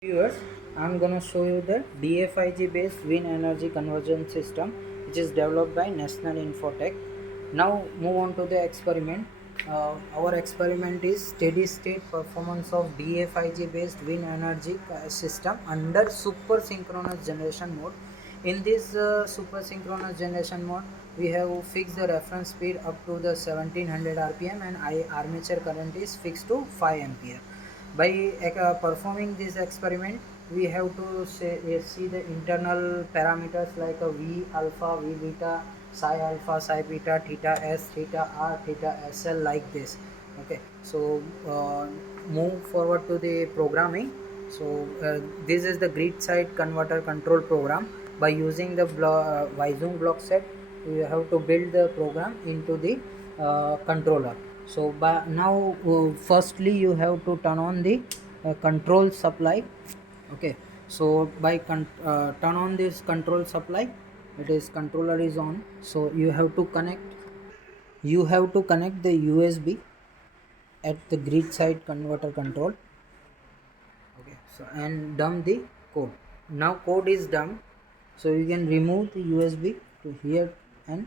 Viewers, I'm gonna show you the DFIG based wind energy conversion system which is developed by National-Infotech. Now move on to the experiment. Our experiment is steady state performance of DFIG based wind energy system under super synchronous generation mode. In this super synchronous generation mode, we have fixed the reference speed up to the 1700 rpm and armature current is fixed to 5 ampere. By performing this experiment, we have to see the internal parameters like V alpha, V beta, psi alpha, psi beta, theta s, theta r, theta sl, like this. Okay, so move forward to the programming. So this is the grid side converter control program. By using the Weisung block set, you have to build the program into the controller. So by now firstly you have to turn on the control supply. Okay, so by turn on this control supply, it is controller is on, so you have to connect the USB at the grid side converter control. Okay, so and dump the code. Now code is done, so you can remove the USB to here and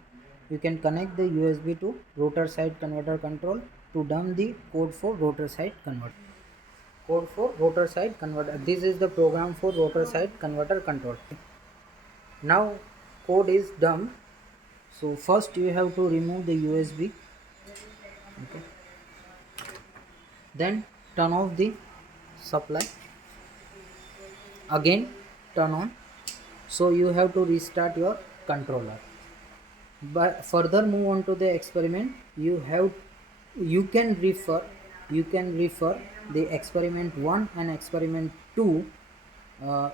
you can connect the USB to rotor side converter control to dump the code for rotor side converter. This is the program for rotor side converter control. Now code is done. So first you have to remove the USB. Okay. Then turn off the supply. Again turn on. So you have to restart your controller. But further move on to the experiment. You can refer the experiment 1 and experiment 2,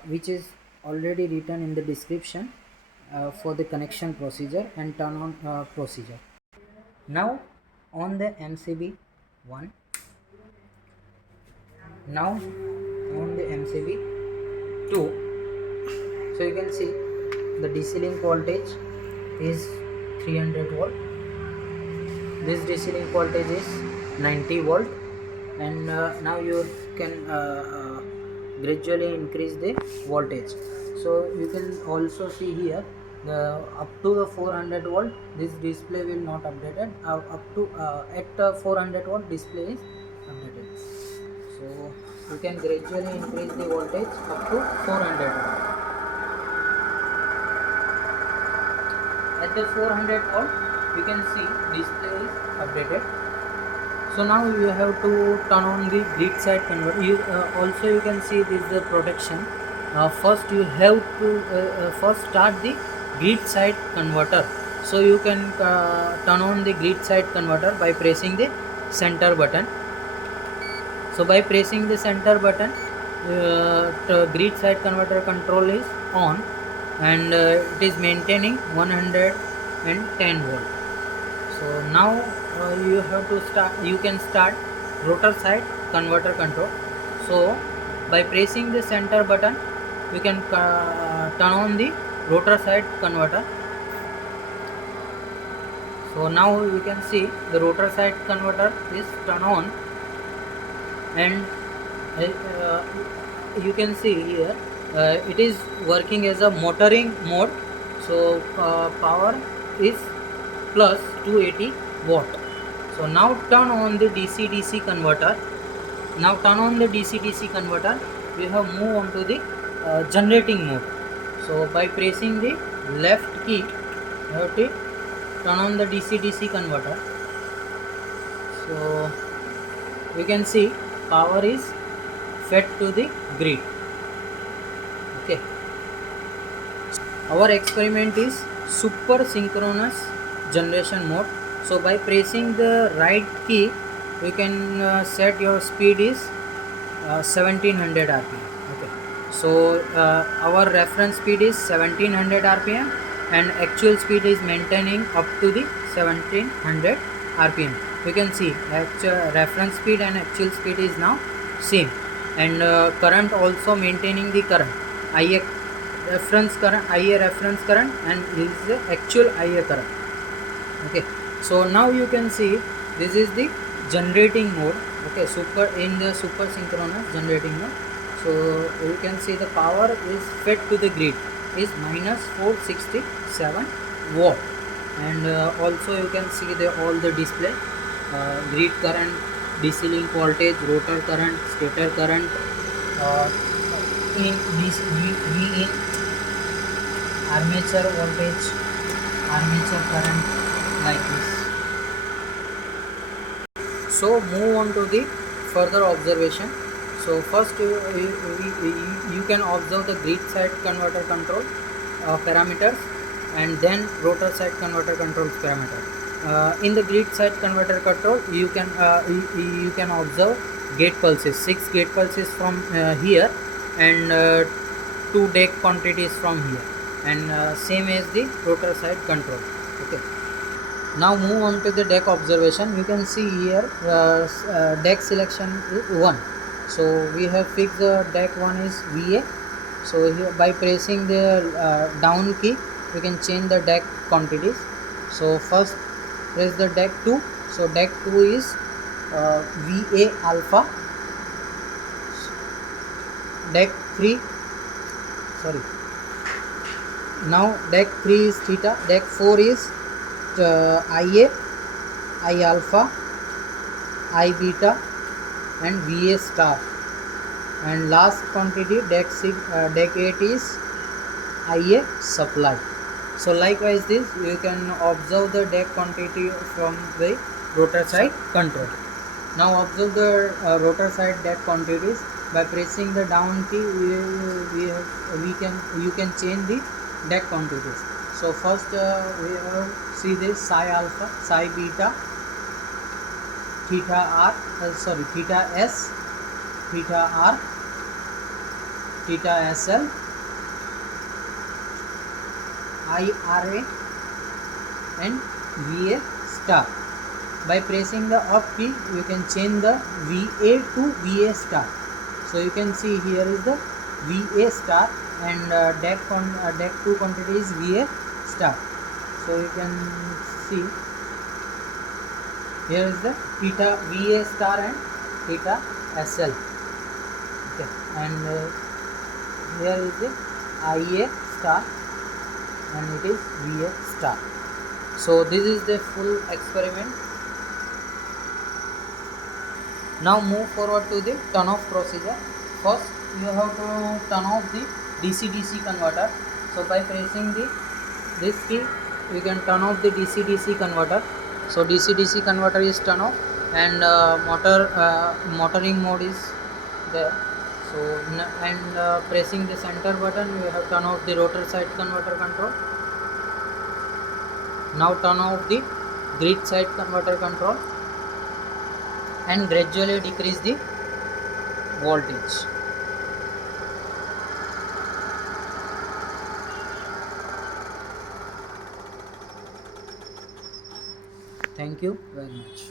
which is already written in the description for the connection procedure and turn on procedure. Now on the MCB 1, now on the MCB 2, so you can see the DC link voltage is 300 volt. This DC link voltage is 90 volt, and now you can gradually increase the voltage. So you can also see here the up to the 400 volt this display will not updated. Up to at 400 volt display is updated. So you can gradually increase the voltage up to 400 volt. At the 400 volt you can see display is updated. So now you have to turn on the grid side converter. Also you can see this is the protection. First you have to first start the grid side converter. So you can turn on the grid side converter by pressing the center button. So by pressing the center button, the grid side converter control is on, and it is maintaining 110 volt. So now you can start rotor side converter control. So by pressing the center button, you can turn on the rotor side converter. So now you can see the rotor side converter is turned on, and you can see here it is working as a motoring mode. So power is plus 280 watt. So now turn on the DC-DC converter. Now turn on the DC-DC converter. We have moved on to the generating mode. So by pressing the left key, you have to turn on the DC-DC converter. So you can see power is fed to the grid. Okay. Our experiment is super synchronous generation mode. So by pressing the right key, you can set your speed is 1700 rpm. Okay, so our reference speed is 1700 rpm and actual speed is maintaining up to the 1700 rpm. You can see actual reference speed and actual speed is now same, and current also maintaining the current IA reference current and this is the actual IA current. Okay, so now you can see this is the generating mode. Okay, in the super synchronous generating mode. So you can see the power is fed to the grid is minus 467 watt. And also you can see the all the display, grid current, DC link voltage, rotor current, stator current, uh, in this V in armature voltage, armature current, like this. So move on to the further observation. So first you can observe the grid side converter control parameters, and then rotor side converter control parameter. In the grid side converter control, you can observe gate pulses, 6 gate pulses from here, and 2 deck quantities from here, and same as the rotor side control. Okay. Now move on to the deck observation. You can see here deck selection is 1. So we have fixed the deck 1 is VA. So here by pressing the down key, you can change the deck quantities. So first press the deck 2. So deck 2 is VA alpha. Deck 3, sorry, now deck 3 is theta. Deck 4 is IA, I alpha, I beta, and VA star. And last quantity deck 8 is IA supply. So likewise this you can observe the deck quantity from the rotor side control. Now observe the rotor side deck quantities. By pressing the down key, you can change the deck quantities. So first we have see this psi alpha, psi beta, theta r, theta s, theta r, theta sl, IRA, and VA star. By pressing the up key, you can change the VA to VA star. So you can see here is the VA star, and deck 2 quantity is VA star. So you can see here is the theta VA star and theta SL. Okay, and here is the IA star, and it is VA star. So this is the full experiment. Now move forward to the turn off procedure. First you have to turn off the DC-DC converter. So by pressing this key, you can turn off the DC-DC converter. So DC-DC converter is turn off, and motoring mode is there. So and pressing the center button, you have turn off the rotor side converter control. Now turn off the grid side converter control, and gradually decrease the voltage. Thank you very much.